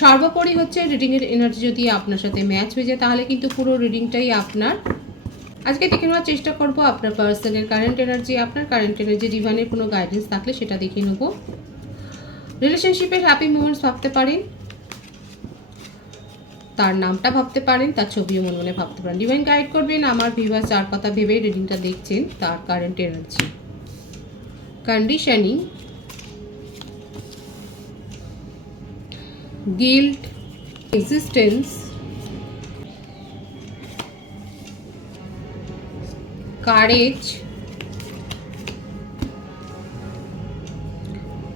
সর্বোপরি হচ্ছে রিডিংয়ের এনার্জি যদি আপনার সাথে ম্যাচ হয়ে যায়, তাহলে কিন্তু পুরো রিডিংটাই আপনার আজকে দেখে নেওয়ার চেষ্টা করব আপনার পার্সনের কারেন্ট এনার্জি আপনার কারেন্ট এনার্জি ডিভাইনের কোনো গাইডেন্স থাকলে সেটা দেখে নেব। রিলেশনশিপের হ্যাপি মুমেন্টস ভাবতে পারেন, তার নামটা ভাবতে পারেন, তার ছবিও মনে মনে ভাবতে পারেন। ডিভাইন গাইড করবেন, আমার ভিভার চার কথা ভেবে রিডিংটা দেখছেন, তার current energy conditioning guilt, existence, courage,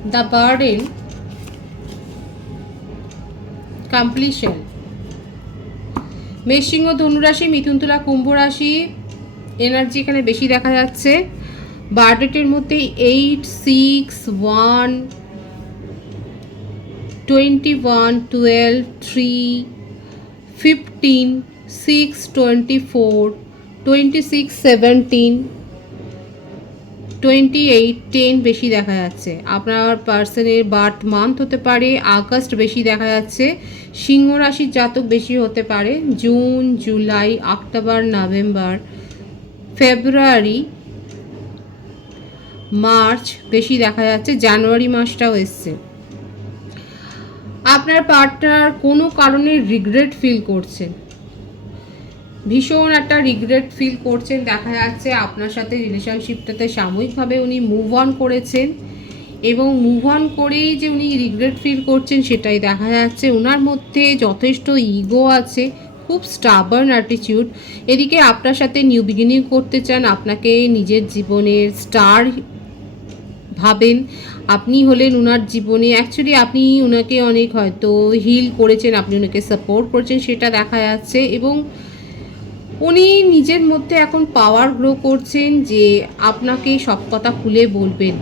the burden, completion. মেষিংহ ধনুরাশি মিথুন তুলা কুম্ভ রাশি এনার্জি এখানে বেশি দেখা যাচ্ছে বার্থডেটের মধ্যে eight six one twenty one twelve three fifteen six twenty four twenty six twenty eight ten বেশি দেখা যাচ্ছে। আপনার পার্সনের বার্থ মান্থ হতে পারে, আগস্ট বেশি দেখা যাচ্ছে, সিংহ রাশির জাতক বেশি হতে পারে, June, July, October, November, February, March বেশি দেখা যাচ্ছে, জানুয়ারি মাসটাও এসছে। আপনার পার্টনার কোনো কারণে রিগ্রেট ফিল করছেন ভীষণ একটা রিগ্রেট ফিল করছেন। দেখা যাচ্ছে আপনার সাথে রিলেশনশিপটাতে সাময়িকভাবে উনি মুভ অন করেছেন এবং মুভ অন করেই যে উনি রিগ্রেট ফিল করছেন সেটাই দেখা যাচ্ছে। ওনার মধ্যে যথেষ্ট ইগো আছে, খুব স্টাবার্ন অ্যাটিটিউড এদিকে আপনার সাথে নিউ বিগিনিং করতে চান, আপনাকে নিজের জীবনের স্টার ভাবেন, আপনি হলেন ওনার জীবনে অ্যাকচুয়ালি আপনি ওনাকে অনেক হয়তো হিল করেছেন, আপনি ওনাকে সাপোর্ট করেছেন, সেটা দেখা যাচ্ছে এবং উনি নিজের মধ্যে এখন পাওয়ার গ্রো করছেন যে আপনাকে সব কথা খুলে বলবেন।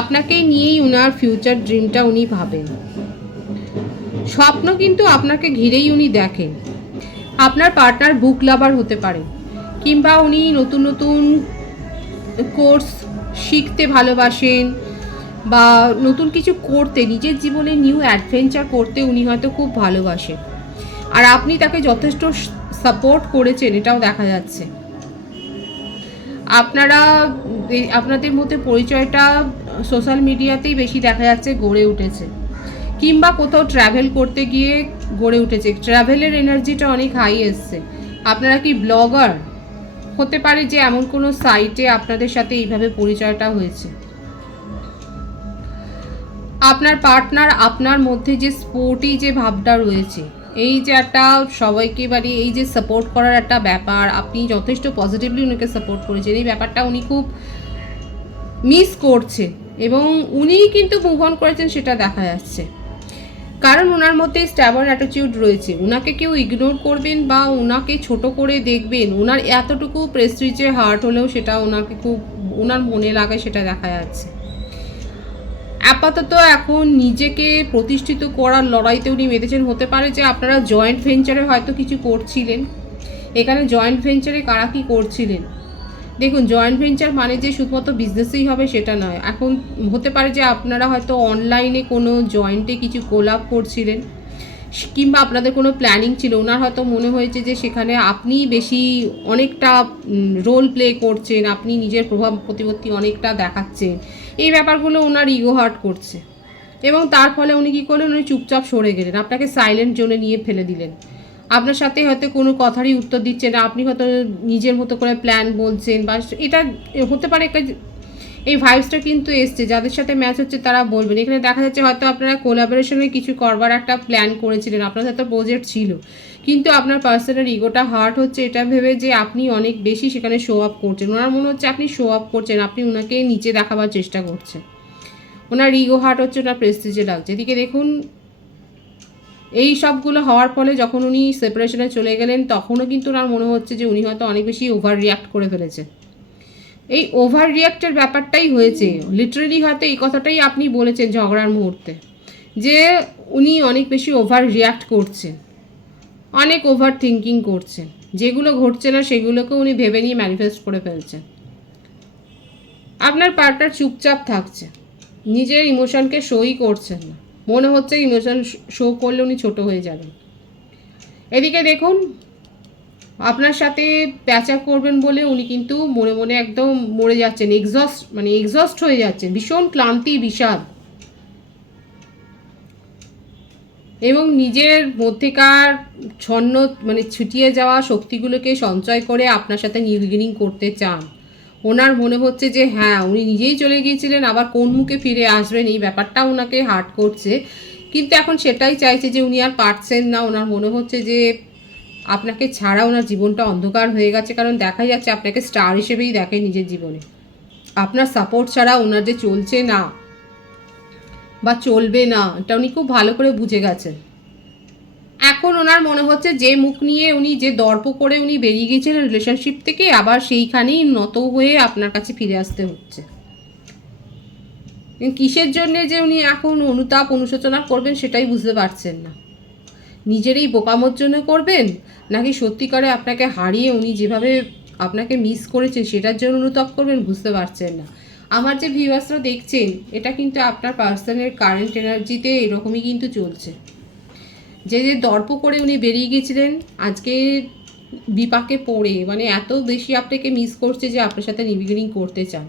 আপনাকে নিয়েই ওনার ফিউচার ড্রিমটা উনি ভাবেন। স্বপ্ন কিন্তু আপনাকে ঘিরেই উনি দেখেন। আপনার পার্টনার বুক লাভার হতে পারে, কিংবা উনি নতুন নতুন কোর্স শিখতে ভালোবাসেন বা নতুন কিছু করতে, নিজের জীবনে নিউ অ্যাডভেঞ্চার করতে উনি হয়তো খুব ভালোবাসেন। আর আপনি তাকে যথেষ্ট সাপোর্ট করেছেন, এটাও দেখা যাচ্ছে। আপনারা আপনাদের মধ্যে পরিচয়টা সোশ্যাল মিডিয়াতেই বেশি দেখা যাচ্ছে, গড়ে উঠেছে। কিংবা কোথাও ট্রাভেল করতে গিয়ে গড়ে উঠেছে। ট্রাভেলের এনার্জিটা অনেক হাই এসছে। আপনারা কি ব্লগার? হতে পারে যে এমন কোনো সাইটে আপনাদের সাথে এইভাবে পরিচয়টা হয়েছে। আপনার পার্টনার আপনার মধ্যে যে স্পোর্টি যে ভাবটা রয়েছে, এই যে একটা সবাইকে বাড়ি এই যে সাপোর্ট করার একটা ব্যাপার, আপনি যথেষ্ট পজিটিভলি উনিকে সাপোর্ট করেছেন। এই ব্যাপারটা উনি খুব মিস করছে এবং উনিই কিন্তু মুভ অন করেছেন, সেটা দেখা যাচ্ছে। কারণ ওনার মধ্যে স্ট্যাবার্ন অ্যাটিটিউড রয়েছে। ওনাকে কেউ ইগনোর করবেন বা ওনাকে ছোট করে দেখবেন ওনার এতটুকু প্রেস্টিজে হার্ট হলেও সেটা ওনাকে খুব ওনার মনে লাগে সেটা দেখা যাচ্ছে। আপাতত এখন নিজেকে প্রতিষ্ঠিত করার লড়াইতে উনি মেতেছেন হতে পারে যে আপনারা জয়েন্ট ভেঞ্চারে হয়তো কিছু করছিলেন। এখানে জয়েন্ট ভেঞ্চারে কারা কি করছিলেন? দেখুন জয়েন্ট ভেঞ্চার মানে যে শুধুমাত্র বিজনেসেই হবে সেটা নয়। এখন হতে পারে যে আপনারা হয়তো অনলাইনে কোনো জয়েন্টে কিছু কোলাপ করছিলেন, কিংবা আপনাদের কোনো প্ল্যানিং ছিল, ওনার হয়তো মনে হয়েছে যে সেখানে আপনি বেশি অনেকটা রোল প্লে করছেন, আপনি নিজের প্রভাব প্রতিপত্তি অনেকটা দেখাচ্ছেন। এই ব্যাপারগুলো ওনার ইগো হার্ট করছে। এবং তার ফলে উনি কী করলেন, উনি চুপচাপ সরে গেলেন। আপনাকে সাইলেন্ট জোনে নিয়ে ফেলে দিলেন। আপনার সাথে হয়তো কোনো কথারই উত্তর দিচ্ছে না, আপনি হয়তো নিজের মতো করে প্ল্যান বলছেন বা এটা হতে পারে একটা এই ভাইবসটা কিন্তু এসছে, যাদের সাথে ম্যাচ হচ্ছে তারা বলবেন। এখানে দেখা যাচ্ছে হয়তো আপনারা কোলাবোরেশনে কিছু করবার একটা প্ল্যান করেছিলেন, আপনার হয়তো প্রজেক্ট ছিল। কিন্তু আপনার পার্সোনাল ইগোটা হার্ট হচ্ছে, এটা ভেবে যে আপনি অনেক বেশি সেখানে শো আপ করছেন। ওনার মনে হচ্ছে আপনি শো আপ করছেন, আপনি ওনাকে নিচে দেখাবার চেষ্টা করছেন। ওনার ইগো হার্ট হচ্ছে, ওনার প্রেস্টিজে লাগছে। এদিকে দেখুন এই সবগুলো হওয়ার ফলে যখন উনি সেপারেশনে চলে গেলেন, তখনও কিন্তু ওনার মনে হচ্ছে যে উনি হয়তো অনেক বেশি ওভার রিয়াক্ট করে ফেলেছে। এই ওভার রিয়াক্টের ব্যাপারটাই হয়েছে। লিটারেলি হয়তো এই কথাটাই আপনি বলেছেন ঝগড়ার মুহূর্তে, যে উনি অনেক বেশি ওভার রিয়াক্ট করছেন, অনেক ওভার থিঙ্কিং করছেন। যেগুলো ঘটছে না, সেগুলোকে উনি ভেবে নিয়ে ম্যানিফেস্ট করে ফেলছেন। আপনার পার্টনার চুপচাপ থাকছে, নিজের ইমোশনকে শোই করছেন না। মনে হচ্ছে ইমোশন শো করলে উনি ছোট হয়ে যাবেন। এদিকে দেখুন, আপনার সাথে প্যাচা করবেন বলে উনি কিন্তু মনে মনে একদম মরে যাচ্ছেন এক্সস্ট মানে এক্সস্ট হয়ে যাচ্ছেন, ভীষণ ক্লান্তি বিষাদ এবং নিজের মধ্যেকার ছন্ন মানে ছুটিয়ে যাওয়া শক্তিগুলোকে সঞ্চয় করে আপনার সাথে নিউ বিগিনিং করতে চান। ওনার মনে হচ্ছে যে হ্যাঁ উনি নিজেই চলে গিয়েছিলেন, আবার কোন মুখে ফিরে আসবেন, এই ব্যাপারটা ওনাকে হার্ট করছে। কিন্তু এখন সেটাই চাইছে যে, উনি আর পারছেন না। ওনার মনে হচ্ছে যে, আপনাকে ছাড়া ওনার জীবনটা অন্ধকার হয়ে গেছে। কারণ দেখা যাচ্ছে আপনাকে স্টার হিসেবেই দেখে নিজের জীবনে। আপনার সাপোর্ট ছাড়া ওনার যে চলছে না, বা চলবে না, এটা উনি খুব ভালো করে বুঝে গেছেন। এখন ওনার মনে হচ্ছে যে মুখ নিয়ে উনি যে দর্প করে উনি বেরিয়ে গিয়েছিলেন রিলেশনশিপ থেকে, আবার সেইখানেই নত হয়ে আপনার কাছে ফিরে আসতে হচ্ছে। কিসের জন্যে যে উনি এখন অনুতাপ অনুশোচনা করবেন সেটাই বুঝতে পারছেন না। নিজের এই বোকামোর জন্য করবেন, নাকি সত্যিকারে আপনাকে হারিয়ে উনি যেভাবে আপনাকে মিস করেছেন সেটার জন্য অনুতাপ করবেন বুঝতে পারছেন না। আমার যে ভিউয়ার্সরা দেখছেন, এটা কিন্তু আপনার পার্সনের কারেন্ট এনার্জিতে এরকমই কিন্তু চলছে। যে যে দর্প করে উনি বেরিয়ে গেছিলেন আজকে বিপাকে পড়ে মানে এত বেশি আপনাকে মিস করছে যে আপনার সাথে নিবিগিনিং করতে চান।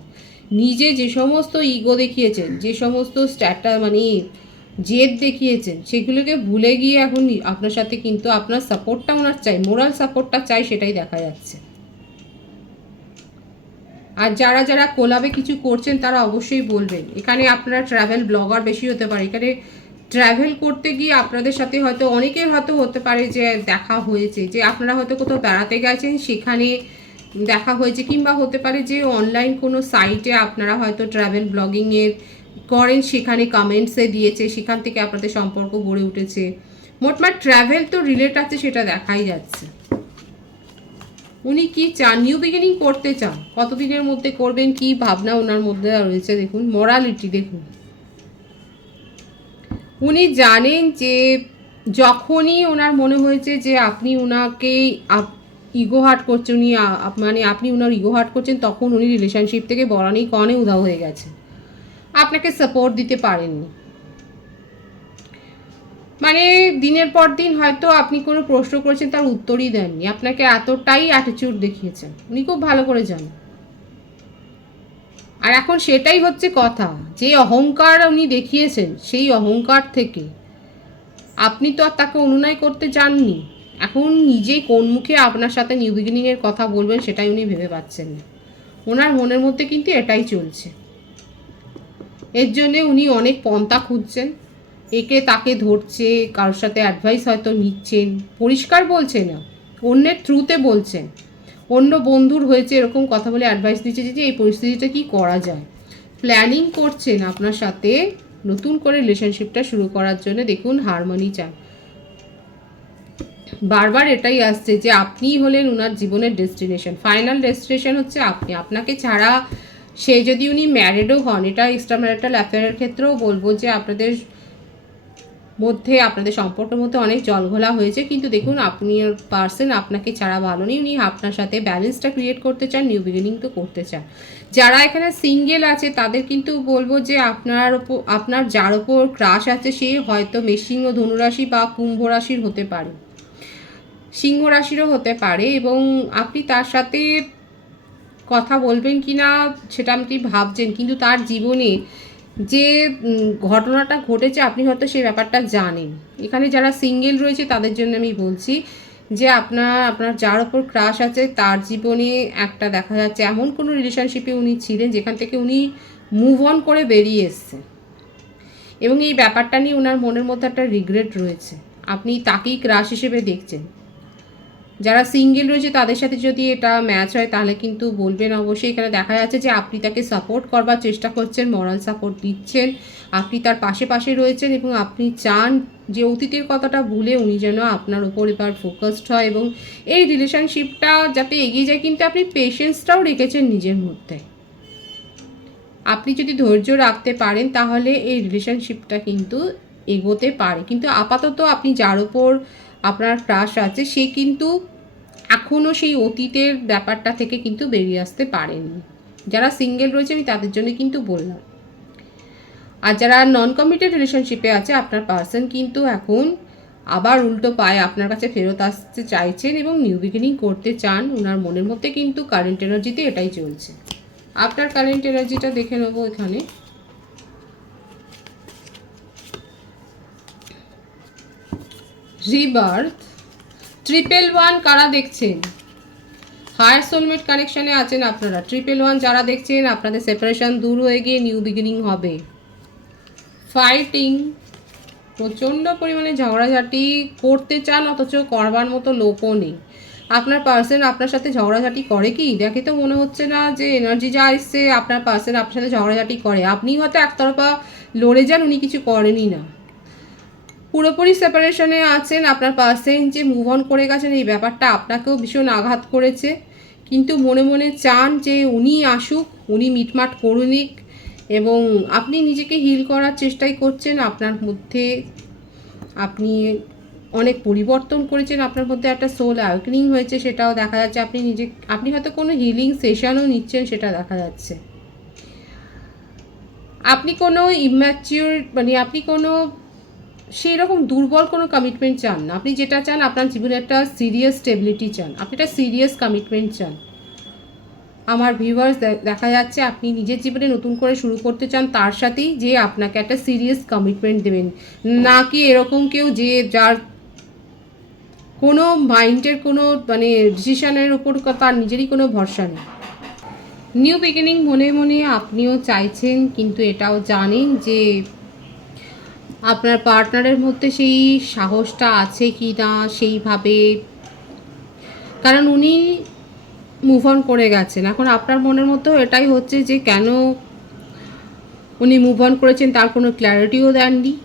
নিজে যে সমস্ত ইগো দেখিয়েছেন, যে সমস্ত স্ট্যাটা মানে জেদ দেখিয়েছেন, সেগুলোকে ভুলে গিয়ে এখন আপনার সাথে কিন্তু আপনার সাপোর্টটা ওনার চাই মোরাল সাপোর্টটা চাই সেটাই দেখা যাচ্ছে। আর যারা যারা কোলাবে কিছু করছেন তারা অবশ্যই বলবেন, এখানে আপনারা ট্রাভেল ব্লগার বেশি হতে পারে, এখানে ট্রাভেল করতে গিয়ে আপনাদের সাথে হয়তো অনেকের হয়তো হতে পারে যে দেখা হয়েছে, যে আপনারা হয়তো কোথাও বেড়াতে গেছেন, সেখানে দেখা হয়েছে, কিংবা হতে পারে যে অনলাইন কোনো সাইটে আপনারা হয়তো ট্রাভেল ব্লগিংয়ের করেন, সেখানে কমেন্টসে দিয়েছে, সেখান থেকে আপনাদের সম্পর্ক গড়ে উঠেছে। মোটমাট ট্রাভেল তো রিলেট আছে, সেটা দেখাই যাচ্ছে। উনি কি চান? নিউ বিগিনিং করতে চান? কতদিনের মধ্যে করবেন? কি ভাবনা ওনার মধ্যে রয়েছে? দেখুন মরালিটি দেখুন। উনি জানেন যে যখনই ওনার মনে হয়েছে যে আপনি ওনাকে ইগো হার্ট করছেন উনি মানে আপনি ওনার ইগো হার্ট করছেন, তখন উনি রিলেশনশিপ থেকে বলানি কনে উধাও হয়ে গেছে। আপনাকে সাপোর্ট দিতে পারেননি। মানে দিনের পর দিন হয়তো আপনি কোনো প্রশ্ন করেছেন, তার উত্তরই দেননি। আপনাকে এতটাই অ্যাটিটিউড দেখিয়েছেন। উনি খুব ভালো করে জানেন। আর এখন সেটাই হচ্ছে কথা। যে অহংকার উনি দেখিয়েছেন, সেই অহংকার থেকে। আপনি তো আর তাকে অনুনয় করতে চাননি। এখন নিজেই কোন মুখে আপনার সাথে নিউ বিগিনিংয়ের কথা বলবেন সেটাই উনি ভেবে পাচ্ছেন না। ওনার মনের মধ্যে কিন্তু এটাই চলছে। এর জন্যে উনি অনেক পন্থা খুঁজছেন। একে তাকে ধরছে, কারোর সাথে অ্যাডভাইস হয়তো নিচ্ছেন, পরিষ্কার বলছে না, অন্যের থ্রুতে বলছেন। অন্য বন্ধুর হয়েছে এরকম কথা বলে অ্যাডভাইস দিচ্ছে যে এই পরিস্থিতিটা কি করা যায়? প্ল্যানিং করছেন আপনার সাথে নতুন করে রিলেশনশিপটা শুরু করার জন্য। দেখুন হারমোনি চান বারবার এটাই আসছে যে, আপনিই হলেন ওনার জীবনের ডেস্টিনেশন ফাইনাল ডেস্টিনেশন হচ্ছে আপনি। আপনাকে ছাড়া সে যদি উনি ম্যারিডও হন, এটা এক্সট্রা ম্যারিটাল অ্যাফেয়ারের ক্ষেত্রেও বলব যে, আপনাদের মধ্যে আপনাদের সম্পর্কের মধ্যে অনেক জলঘোলা হয়েছে, কিন্তু দেখুন আপনি পার্সন আপনাকে ছাড়া ভালো নেই, উনি আপনার সাথে ব্যালেন্সটা ক্রিয়েট করতে চান নিউ বিগিনিং তো করতে চান। যারা এখানে সিঙ্গেল আছে, তাদের কিন্তু বলব যে আপনার ওপর আপনার যার ওপর ক্রাশ আছে, সে হয়তো মেশিং ও ধনুরাশি বা কুম্ভ রাশির হতে পারে। সিংহ রাশিরও হতে পারে এবং আপনি তার সাথে কথা বলবেন কি না সেটা আপনি ভাবছেন, কিন্তু তার জীবনে যে ঘটনাটা ঘটেছে, আপনি হয়তো সেই ব্যাপারটা জানেন। এখানে যারা সিঙ্গেল রয়েছে, তাদের জন্য আমি বলছি যে আপনার আপনার যার ওপর ক্রাশ আছে, তার জীবনে একটা দেখা যাচ্ছে, এমন কোনো রিলেশনশিপে উনি ছিলেন, যেখান থেকে উনি মুভ অন করে বেরিয়ে এসছেন। এবং এই ব্যাপারটা নিয়ে ওনার মনের মধ্যে একটা রিগ্রেট রয়েছে। আপনি তাকেই ক্রাশ হিসেবে দেখছেন। যারা সিঙ্গেল রয়েছে, তাদের সাথে যদি এটা ম্যাচ হয়, তাহলে কিন্তু বলবেন অবশ্যই। এখানে দেখা যাচ্ছে যে আপনি তাকে সাপোর্ট করবার চেষ্টা করছেন মরাল সাপোর্ট দিচ্ছেন, আপনি তার পাশে পাশে রয়েছেন এবং আপনি চান যে অতীতের কথাটা ভুলে উনি যেন আপনার উপর এবার ফোকাসড হয় এবং এই রিলেশনশিপটা যাতে এগিয়ে যায়, কিন্তু আপনি পেশেন্সটাও রেখেছেন নিজের মধ্যে। আপনি যদি ধৈর্য রাখতে পারেন, তাহলে এই রিলেশনশিপটা কিন্তু এগোতে পারে। কিন্তু আপাতত আপনি যার ওপর আপনার ক্রাশ আছে, সে কিন্তু এখনও সেই অতীতের ব্যাপারটা থেকে কিন্তু বেরিয়ে আসতে পারেনি। যারা সিঙ্গেল রয়েছে, আমি তাদের জন্য কিন্তু বললাম। আর যারা নন কমিটেড রিলেশনশিপে আছে, আপনার পার্সন কিন্তু এখন আবার উল্টো পায়ে আপনার কাছে ফেরত আসতে চাইছেন এবং নিউ বিগিনিং করতে চান, ওনার মনের মধ্যে কিন্তু কারেন্ট এনার্জিতে এটাই চলছে। আপনার কারেন্ট এনার্জিটা দেখে নেব এখানে। রিবার্থ ট্রিপল ওয়ান কারা দেখছেন? হায়ার সোলমেট কানেকশানে আছেন আপনারা। ট্রিপল ওয়ান যারা দেখছেন, আপনাদের সেপারেশন দূর হয়ে গিয়ে নিউ বিগিনিং হবে। ফাইটিং প্রচণ্ড পরিমাণে ঝগড়াঝাটি করতে চান, অথচ করবার মতো লোকও নেই। আপনার পার্সন আপনার সাথে ঝগড়াঝাটি করে কি? দেখে তো মনে হচ্ছে না যে এনার্জি যা এসছে, আপনার পার্সন আপনার সাথে ঝগড়াঝাটি করে। আপনি হয়তো একতরফা লড়ে যান, উনি কিছু করেনই না। পুরোপুরি সেপারেশনে আছেন, আপনার পার্সেন যে মুভ অন করে গেছেন, এই ব্যাপারটা আপনাকেও ভীষণ আঘাত করেছে। কিন্তু মনে মনে চান যে উনি আসুক, উনি মিটমাট করুনিক এবং আপনি নিজেকে হিল করার চেষ্টাই করছেন, আপনার মধ্যে আপনি অনেক পরিবর্তন করেছেন, আপনার মধ্যে একটা সোল অ্যাওয়েকনিং হয়েছে, সেটাও দেখা যাচ্ছে। আপনি নিজে, আপনি হয়তো কোনো হিলিং সেশনও নিচ্ছেন, সেটা দেখা যাচ্ছে। আপনি কোনো ইম্যাচিওর মানে আপনি কোনো সেই রকম দুর্বল কোনো কমিটমেন্ট চান না। আপনি যেটা চান আপনার জীবনে একটা সিরিয়াস স্টেবিলিটি চান। আপনি একটা সিরিয়াস কমিটমেন্ট চান। আমার ভিউয়ার্স দেখা যাচ্ছে আপনি নিজের জীবনে নতুন করে শুরু করতে চান, তার সাথেই যে আপনাকে একটা সিরিয়াস কমিটমেন্ট দেবেন। না কি এরকম কেউ যে যার কোনো মাইন্ডের কোনো মানে ডিসিশনের উপর তার নিজেরই কোনো ভরসা নেই। নিউ বিগিনিং মনে মনে আপনিও চাইছেন, কিন্তু এটাও জানেন যে আপনার পার্টনারের মধ্যে সেই সাহসটা আছে কি না, সেইভাবে? কারণ উনি মুভ অন করে গেছেন। এখন আপনার মনের মধ্যেও এটাই হচ্ছে যে কেন উনি মুভ অন করেছেন তার কোনো ক্ল্যারিটিও দেননি।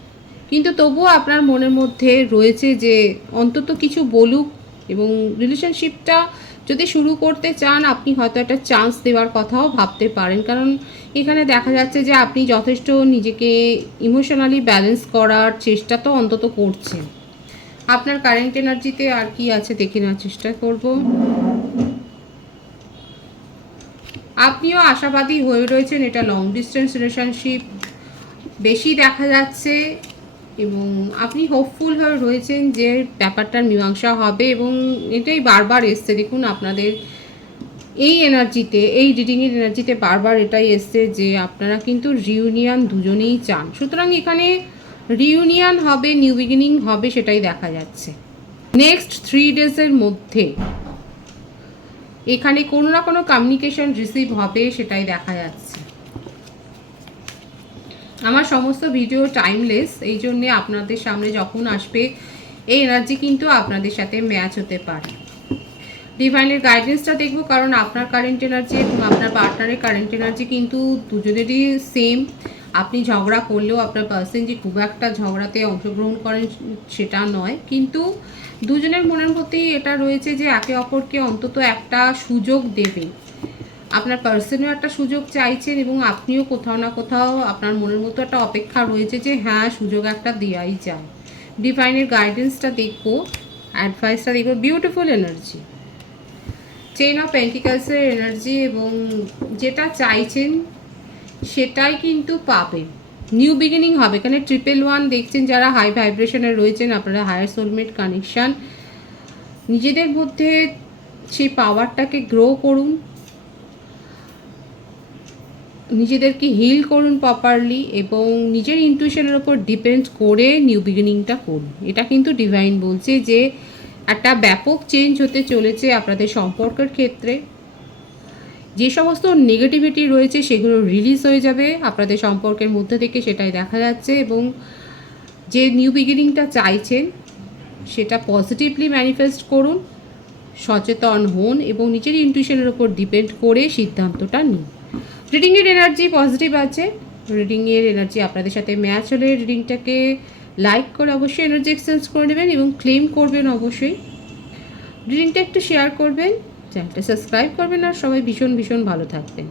কিন্তু তবুও আপনার মনের মধ্যে রয়েছে যে অন্তত কিছু বলুক এবং রিলেশনশিপটা যদি শুরু করতে চান, আপনি হয়তো একটা চান্স দেওয়ার কথাও ভাবতে পারেন। কারণ এখানে দেখা যাচ্ছে যে আপনি যথেষ্ট নিজেকে ইমোশনালি ব্যালেন্স করার চেষ্টা তো অন্তত করছেন। আপনার কারেন্ট এনার্জিতে আর কি আছে দেখে নেওয়ার চেষ্টা করব। আপনিও আশাবাদী হয়ে রয়েছেন এটা লং ডিস্টেন্স রিলেশনশিপ বেশি দেখা যাচ্ছে এবং আপনি হোপফুল হয়ে রয়েছেন যে ব্যাপারটার মীমাংসা হবে এবং এটাই বারবার এসছে। দেখুন, আপনাদের এই এনার্জিতে এই রিডিংয়ের এনার্জিতে বারবার এটাই এসছে যে আপনারা কিন্তু রিউনিয়ন দুজনেই চান। সুতরাং এখানে রিউনিয়ন হবে নিউ বিগিনিং হবে সেটাই দেখা যাচ্ছে। নেক্সট থ্রি ডেজের মধ্যে এখানে কোনো না কোনো কমিউনিকেশন রিসিভ হবে সেটাই দেখা যাচ্ছে। আমার সমস্ত ভিডিও টাইমলেস এই জন্যে আপনাদের সামনে যখন আসবে, এই এনার্জি কিন্তু আপনাদের সাথে ম্যাচ হতে পারে। ডিভাইনের গাইডেন্সটা দেখব, কারণ আপনার কারেন্ট এনার্জি এবং আপনার পার্টনারের কারেন্ট এনার্জি কিন্তু দুজনেরই সেম আপনি ঝগড়া করলেও আপনার পার্সন যে খুব একটা ঝগড়াতে অংশগ্রহণ করেন সেটা নয়। কিন্তু দুজনের মনের মধ্যেই এটা রয়েছে যে একে অপরকে অন্তত একটা সুযোগ দেবে। আপনার পার্সনও একটা সুযোগ চাইছেন এবং আপনিও কোথাও না কোথাও আপনার মনের মতো একটা অপেক্ষা রয়েছে যে হ্যাঁ সুযোগ একটা দেওয়াই যায়। ডিভাইনের গাইডেন্সটা দেখব অ্যাডভাইসটা দেখব। বিউটিফুল এনার্জি চেইন অফ পেন্টিকালসের এনার্জি এবং যেটা চাইছেন সেটাই কিন্তু পাবেন। নিউ বিগিনিং হবে। এখানে ট্রিপল ওয়ান দেখছেন যারা হাই ভাইব্রেশনে রয়েছেন, আপনারা হায়ার সোলমেট কানেকশান নিজেদের মধ্যে সেই পাওয়ারটাকে গ্রো করুন। নিজেদেরকে হিল করুন প্রপারলি এবং নিজের ইনটিউশনের ওপর ডিপেন্ড করে নিউ বিগিনিংটা করুন। এটা কিন্তু ডিভাইন বলছে যে একটা ব্যাপক চেঞ্জ হতে চলেছে আপনাদের সম্পর্কের ক্ষেত্রে। যে সমস্ত নেগেটিভিটি রয়েছে সেগুলো রিলিজ হয়ে যাবে আপনাদের সম্পর্কের মধ্যে থেকে, সেটাই দেখা যাচ্ছে এবং যে নিউ বিগিনিংটা চাইছেন, সেটা পজিটিভলি ম্যানিফেস্ট করুন, সচেতন হন এবং নিজের ইনটিউশনের ওপর ডিপেন্ড করে সিদ্ধান্তটা নিন। রিডিংয়ের এনার্জি পজিটিভ আছে। রিডিংয়ের এনার্জি আপনাদের সাথে ম্যাচ হলে রিডিংটাকে লাইক করে অবশ্যই এনার্জি এক্সচেঞ্জ করে নেবেন এবং ক্লেম করবেন অবশ্যই। রিডিংটা একটু শেয়ার করবেন চ্যানেলটা সাবস্ক্রাইব করবেন আর সবাই ভীষণ ভীষণ ভালো থাকবেন।